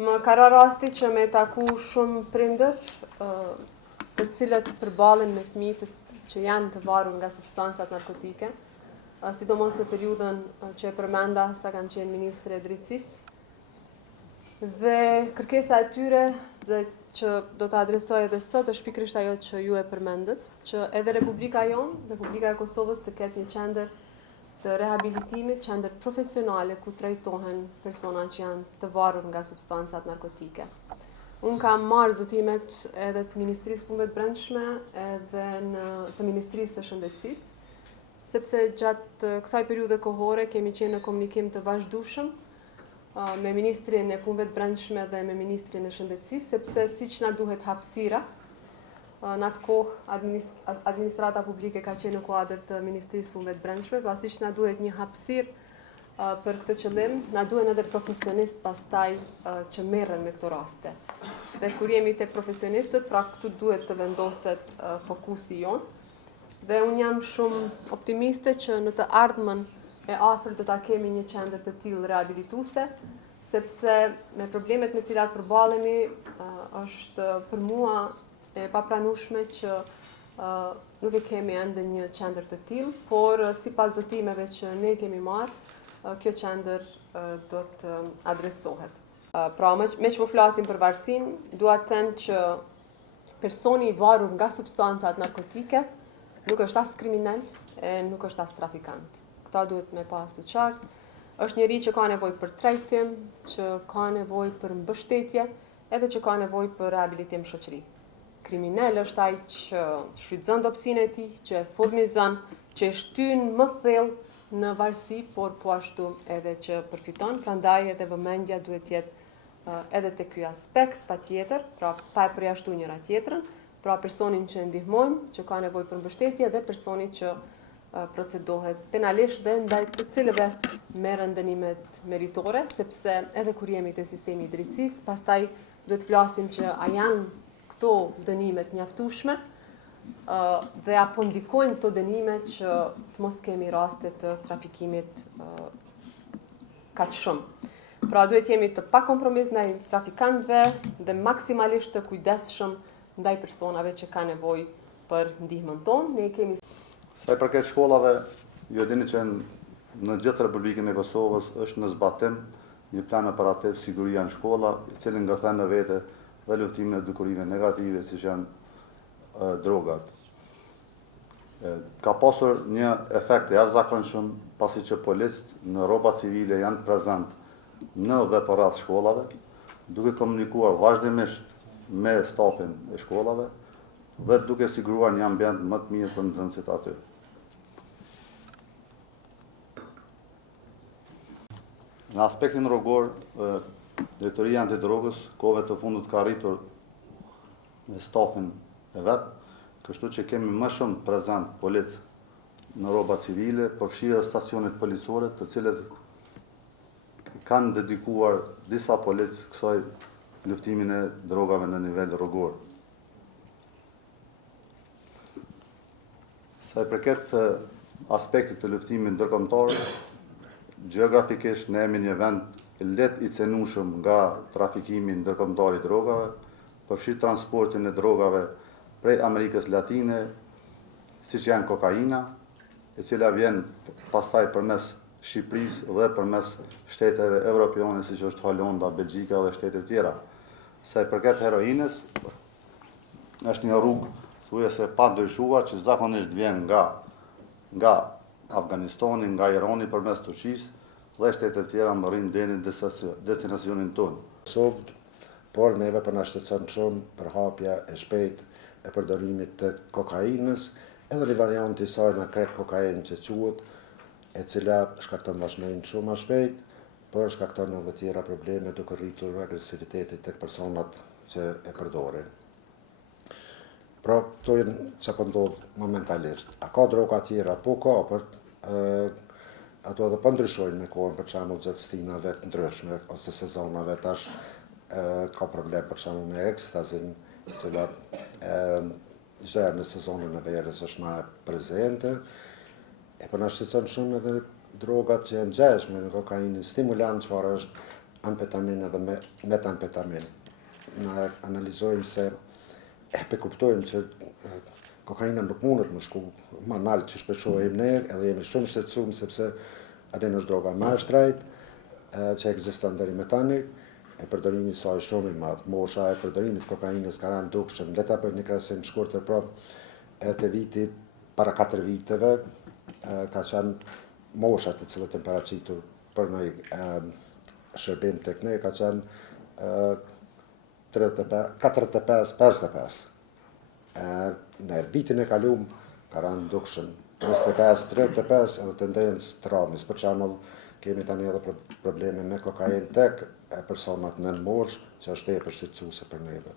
Më ka ra rasti që me taku shumë prindër, të cilët përballen me fëmijë që janë të varur nga substancat narkotike, sidomos në periudhën që e përmenda sa kam qenë ministre e drejtësisë. Dhe kërkesa e tyre dhe që do të adresoj edhe sot është pikërisht ajo që ju e përmendët, që edhe Republika jonë, Republika e Kosovës, të ketë një qendër të rehabilitimit, qendër profesionale ku trajtohen persona që janë të varur nga substancat narkotike. Unë kam marrë zotimet edhe të Ministrisë Punëve të Brendshme edhe të Ministrisë së Shëndetësisë, sepse gjatë kësaj periudhe kohore kemi qenë në komunikim të vazhdueshëm me Ministrin e Punëve të Brendshme dhe me Ministrin e Shëndetësisë, sepse siç na duhet hapësira, në atë kohë administrata publike ka qenë në kuadër të Ministrisë Punëve të Brendshme, pra siç na duhet një hapësirë për këtë qëllim, na duhen edhe profesionistë pastaj që merren me këto raste. Dhe kur jemi tek profesionistët, pra këtu duhet të vendoset fokusi jonë. Dhe unë jam shumë optimiste që në të ardhmen e afër do ta kemi një qendër të tillë rehabilituese, sepse me problemet me të cilat përballemi është për mua e papranueshme që nuk e kemi ende një qendër të tillë, por sipas zotimeve që ne kemi marrë, kjo qendër do të adresohet. Pra, me që po flasim për varësinë, dua të them që personi i varur nga substancat narkotike nuk është as kriminal e nuk është as trafikant. Këta duhet me pas të qartë. Është njeri që ka nevojë për trajtim, që ka nevojë për mbështetje, edhe që ka nevojë për rehabilitim shoqëri. Kriminal është ai që shfrytëzon dobësinë e tij, që e furnizon, që e shtyn më thellë në varësi, por po ashtu edhe që përfiton, prandaj edhe vëmendja duhet jetë edhe te ky aspekt patjetër, pra pa e përjashtuar njëra tjetrën, pra personin që ndihmojmë, që ka nevojë për mbështetje dhe personin që procedohet penalisht dhe ndaj të cilëve merren dënimet meritore, sepse edhe kur jemi te sistemi i drejtësisë, pastaj duhet flasim që a janë këto dënimet mjaftueshme dhe apo ndikojnë këto dënime që të mos kemi raste të trafikimit kaq shumë. Pra duhet jemi të pakompromis ndaj trafikantëve dhe maksimalisht të kujdesshëm ndaj personave që kanë nevojë për ndihmën tonë. Ne kemi sa i përket shkollave, ju e dini që në gjithë Republikën e Kosovës është në zbatim një plan operativ siguria në shkolla, i cili ngërthen në vete dhe luftimin e dukurive negative, siç janë drogat. Ka pasur një efekt të jashtëzakonshëm pasi që policët në rroba civile janë prezent në dhe përreth shkollave, duke komunikuar vazhdimisht me stafin e shkollave dhe duke siguruar një ambient më të mirë për nxënësit aty. Në aspektin rrugor, Drejtoria Antidrogës kohëve të fundit ka arritur me stafin e vet, kështu që kemi më shumë prezent policë në rroba civile, përfshirë dhe stacionet policore, të cilët kanë dedikuar disa policë kësaj luftimin e drogave në nivel rrugor. Sa i përket aspektit të luftimit ndërkombëtar, gjeografikisht ne jemi një vend lehtë i cenueshëm nga trafikimi ndërkombëtar i drogave, përfshi transportin e drogave prej Amerikës Latine, siç janë kokaina, e cila vjen pastaj përmes Shqipërisë dhe përmes shteteve evropiane siç është Holanda, Belgjika dhe shtete tjera. Sa i përket heroinës, është një rrugë thuajse pa ndryshuar që zakonisht vjen nga Afganistani, nga Irani përmes Turqisë dhe shtetet tjera më rrin deri në destinacionin tonë. Por neve për na shqetëson shumë përhapja e shpejtë e përdorimit të kokainës, edhe një variant i saj në krek kokainë që quhet, e cila shkakton vazhdimin shumë më shpejt, por shkakton edhe tjera probleme duke rritur agresivitetin tek personat që e përdorin. Pra, këto janë që po ndodh momentalisht. A ka droga tjera? Po ka, por ato edhe po ndryshojnë me kohën, për shembull gjatë stinave të ndryshme ose sezonave. Tash ka problem për shembull me ekstazin, e cila gjerë në sezonin e verës është më prezente. E po na shqetëson shumë edhe drogat që janë ngjashme me kokainë, stimulant çfarë është amfetamin edhe me metamfetamin. Na analizojmë se kuptojmë që kokaina nuk mundet më shku ma nalë që shpeshohemi ne, edhe jemi shumë shqetësuar sepse atë është droga më e shtrejtë që ekziston deri më tani, e përdorimi i saj shumë i madh. Mosha e përdorimit të kokainës ka rënë dukshëm. Le ta bëjmë një krahasim të shkurtër të viti para 4 viteve ka qenë mosha të cilët janë paraqitur për një shërbim tek ne ka qenë 45-55. Në vitin e kaluar ka rënë dukshëm 25-35 edhe tendencë të rramjes. Për shembull, kemi tani edhe probleme me kokainë tek personat nën moshë, që është tepër shqetësuese për neve.